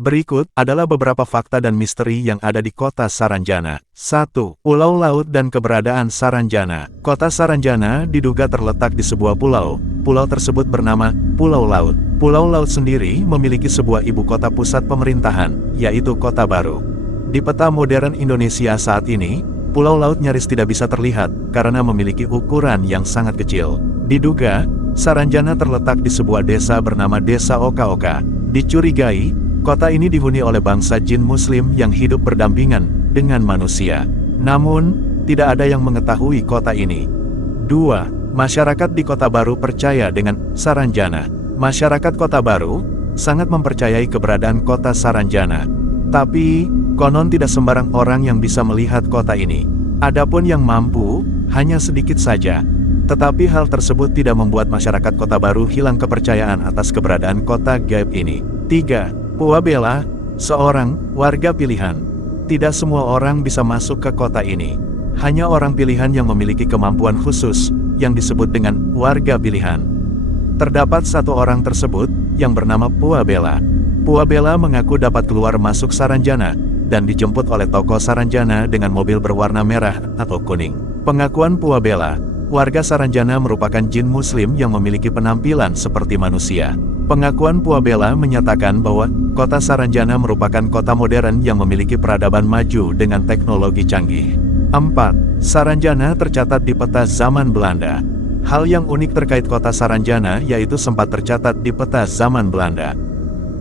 Berikut adalah beberapa fakta dan misteri yang ada di kota Saranjana. 1. Pulau laut dan keberadaan Saranjana. Kota Saranjana diduga terletak di sebuah pulau. Pulau tersebut bernama Pulau Laut. Pulau Laut sendiri memiliki sebuah ibu kota pusat pemerintahan, yaitu Kota Baru. Di peta modern Indonesia saat ini, Pulau Laut nyaris tidak bisa terlihat karena memiliki ukuran yang sangat kecil. Diduga, Saranjana terletak di sebuah desa bernama Desa Oka-Oka. Dicurigai, kota ini dihuni oleh bangsa jin muslim yang hidup berdampingan dengan manusia. Namun, tidak ada yang mengetahui kota ini. 2. Masyarakat di Kota Baru percaya dengan Saranjana. Masyarakat Kota Baru sangat mempercayai keberadaan kota Saranjana. Tapi, konon tidak sembarang orang yang bisa melihat kota ini. Adapun yang mampu, hanya sedikit saja. Tetapi hal tersebut tidak membuat masyarakat Kota Baru hilang kepercayaan atas keberadaan kota gaib ini. 3. Puabela, seorang warga pilihan. Tidak semua orang bisa masuk ke kota ini. Hanya orang pilihan yang memiliki kemampuan khusus, yang disebut dengan warga pilihan. Terdapat satu orang tersebut, yang bernama Puabela. Puabela mengaku dapat keluar masuk Saranjana, dan dijemput oleh tokoh Saranjana dengan mobil berwarna merah atau kuning. Pengakuan Puabela, warga Saranjana merupakan jin muslim yang memiliki penampilan seperti manusia. Pengakuan Puabela menyatakan bahwa kota Saranjana merupakan kota modern yang memiliki peradaban maju dengan teknologi canggih. 4. Saranjana tercatat di peta zaman Belanda. Hal yang unik terkait kota Saranjana yaitu sempat tercatat di peta zaman Belanda.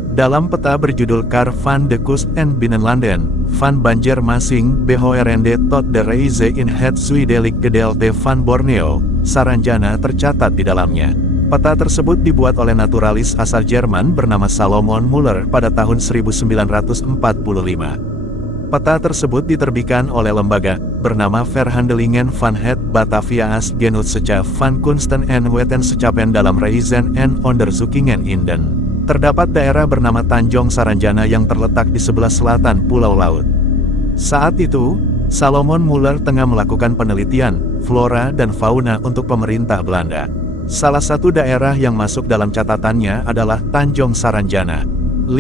Dalam peta berjudul Kar van de Kust en Binnenlanden, van Banjarmasin Behorende tot de Reize in het Zuidelijk Gedeelte van Borneo, Saranjana tercatat di dalamnya. Peta tersebut dibuat oleh naturalis asal Jerman bernama Salomon Muller pada tahun 1945. Peta tersebut diterbitkan oleh lembaga bernama Verhandelingen van het Batavia's Genootschap van Kunsten en Wetenschappen dalam Reizen en Onderzoekingen Inden. Terdapat daerah bernama Tanjong Saranjana yang terletak di sebelah selatan Pulau Laut. Saat itu, Salomon Muller tengah melakukan penelitian flora dan fauna untuk pemerintah Belanda. Salah satu daerah yang masuk dalam catatannya adalah Tanjong Saranjana. 5.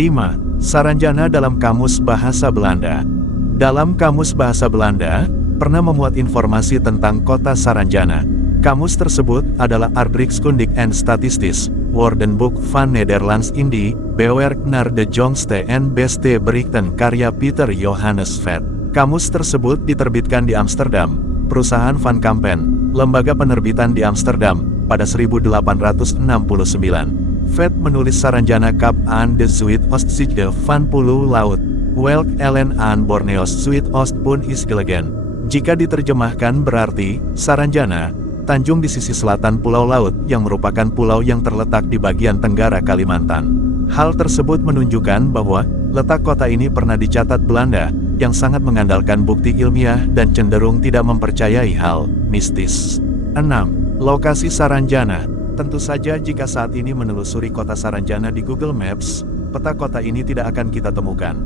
Saranjana dalam Kamus Bahasa Belanda. Dalam Kamus Bahasa Belanda, pernah memuat informasi tentang kota Saranjana. Kamus tersebut adalah Arbeidskundig en Statistisch, Woordenboek van Nederlands Indie, Bewerkt naar de jongste en beste berichten karya Peter Johannes Vet. Kamus tersebut diterbitkan di Amsterdam, perusahaan Van Kampen, lembaga penerbitan di Amsterdam, pada 1869. Vet menulis Saranjana Kap aan de Zuid-Oostzijde van Pulau Laut, welk ellen aan Borneo's Zuid-Oostpunt is gelegen. Jika diterjemahkan berarti, Saranjana, Tanjung di sisi selatan Pulau Laut yang merupakan pulau yang terletak di bagian tenggara Kalimantan. Hal tersebut menunjukkan bahwa letak kota ini pernah dicatat Belanda, yang sangat mengandalkan bukti ilmiah dan cenderung tidak mempercayai hal mistis. 6. Lokasi Saranjana. Tentu saja jika saat ini menelusuri kota Saranjana di Google Maps, peta kota ini tidak akan kita temukan.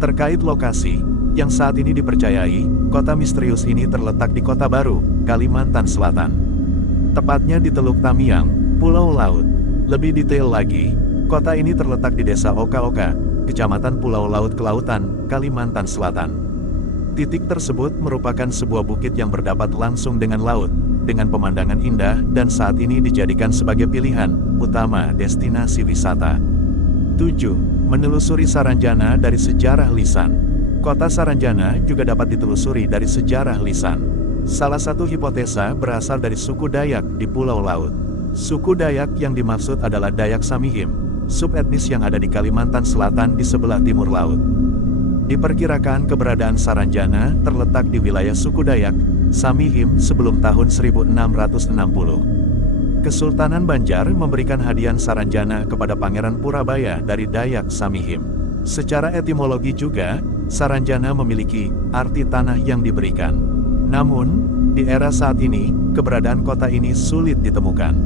Terkait lokasi, yang saat ini dipercayai, kota misterius ini terletak di Kota Baru, Kalimantan Selatan. Tepatnya di Teluk Tamiang, Pulau Laut. Lebih detail lagi, kota ini terletak di Desa Oka-Oka, Kecamatan Pulau Laut Kelautan, Kalimantan Selatan. Titik tersebut merupakan sebuah bukit yang berdapat langsung dengan laut, dengan pemandangan indah dan saat ini dijadikan sebagai pilihan utama destinasi wisata. 7. Menelusuri Saranjana dari sejarah lisan. Kota Saranjana juga dapat ditelusuri dari sejarah lisan. Salah satu hipotesa berasal dari suku Dayak di Pulau Laut. Suku Dayak yang dimaksud adalah Dayak Samihim, subetnis yang ada di Kalimantan Selatan di sebelah timur laut. Diperkirakan keberadaan Saranjana terletak di wilayah suku Dayak, Samihim sebelum tahun 1660. Kesultanan Banjar memberikan hadiah Saranjana kepada Pangeran Purabaya dari Dayak Samihim. Secara etimologi juga, Saranjana memiliki arti tanah yang diberikan. Namun, di era saat ini, keberadaan kota ini sulit ditemukan.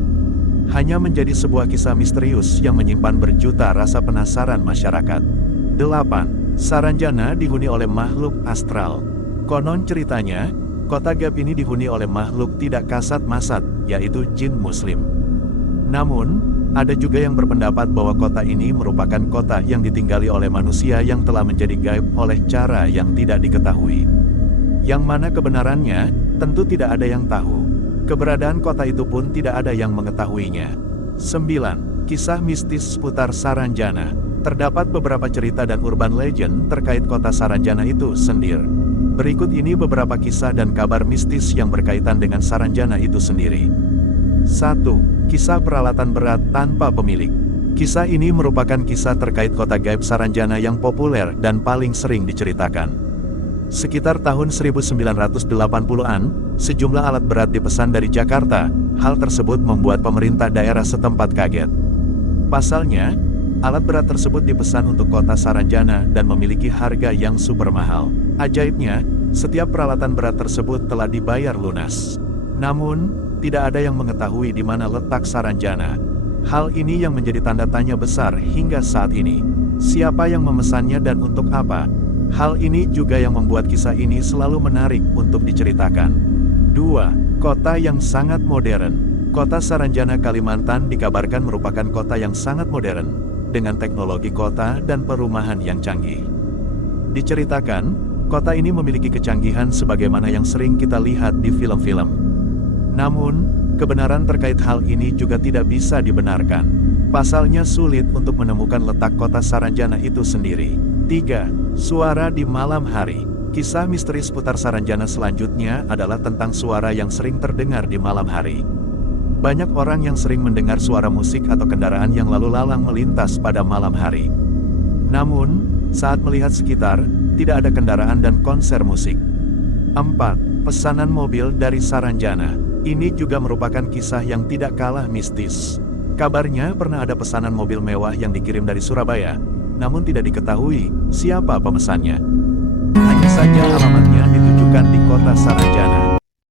Hanya menjadi sebuah kisah misterius yang menyimpan berjuta rasa penasaran masyarakat. 8. Saranjana dihuni oleh makhluk astral. Konon ceritanya, kota gaib ini dihuni oleh makhluk tidak kasat masat, yaitu jin muslim. Namun, Ada juga yang berpendapat bahwa kota ini merupakan kota yang ditinggali oleh manusia yang telah menjadi gaib oleh cara yang tidak diketahui. Yang mana kebenarannya, tentu tidak ada yang tahu. Keberadaan kota itu pun tidak ada yang mengetahuinya. 9. Kisah mistis seputar Saranjana. Terdapat beberapa cerita dan urban legend terkait kota Saranjana itu sendiri. Berikut ini beberapa kisah dan kabar mistis yang berkaitan dengan Saranjana itu sendiri. 1. Kisah peralatan berat tanpa pemilik. Kisah ini merupakan kisah terkait kota gaib Saranjana yang populer dan paling sering diceritakan. Sekitar tahun 1980-an, sejumlah alat berat dipesan dari Jakarta. Hal tersebut membuat pemerintah daerah setempat kaget. Pasalnya, alat berat tersebut dipesan untuk kota Saranjana dan memiliki harga yang super mahal. Ajaibnya, setiap peralatan berat tersebut telah dibayar lunas. Namun, tidak ada yang mengetahui di mana letak Saranjana. Hal ini yang menjadi tanda tanya besar hingga saat ini. Siapa yang memesannya dan untuk apa? Hal ini juga yang membuat kisah ini selalu menarik untuk diceritakan. 2. Kota yang sangat modern. Kota Saranjana, Kalimantan dikabarkan merupakan kota yang sangat modern, dengan teknologi kota dan perumahan yang canggih. Diceritakan, kota ini memiliki kecanggihan sebagaimana yang sering kita lihat di film-film. Namun, kebenaran terkait hal ini juga tidak bisa dibenarkan. Pasalnya sulit untuk menemukan letak kota Saranjana itu sendiri. 3. Suara di malam hari. Kisah misteri seputar Saranjana selanjutnya adalah tentang suara yang sering terdengar di malam hari. Banyak orang yang sering mendengar suara musik atau kendaraan yang lalu lalang melintas pada malam hari. Namun, saat melihat sekitar, tidak ada kendaraan dan konser musik. 4. Pesanan mobil dari Saranjana. Ini juga merupakan kisah yang tidak kalah mistis. Kabarnya pernah ada pesanan mobil mewah yang dikirim dari Surabaya, namun tidak diketahui siapa pemesannya. Hanya saja alamatnya ditujukan di kota Saranjana.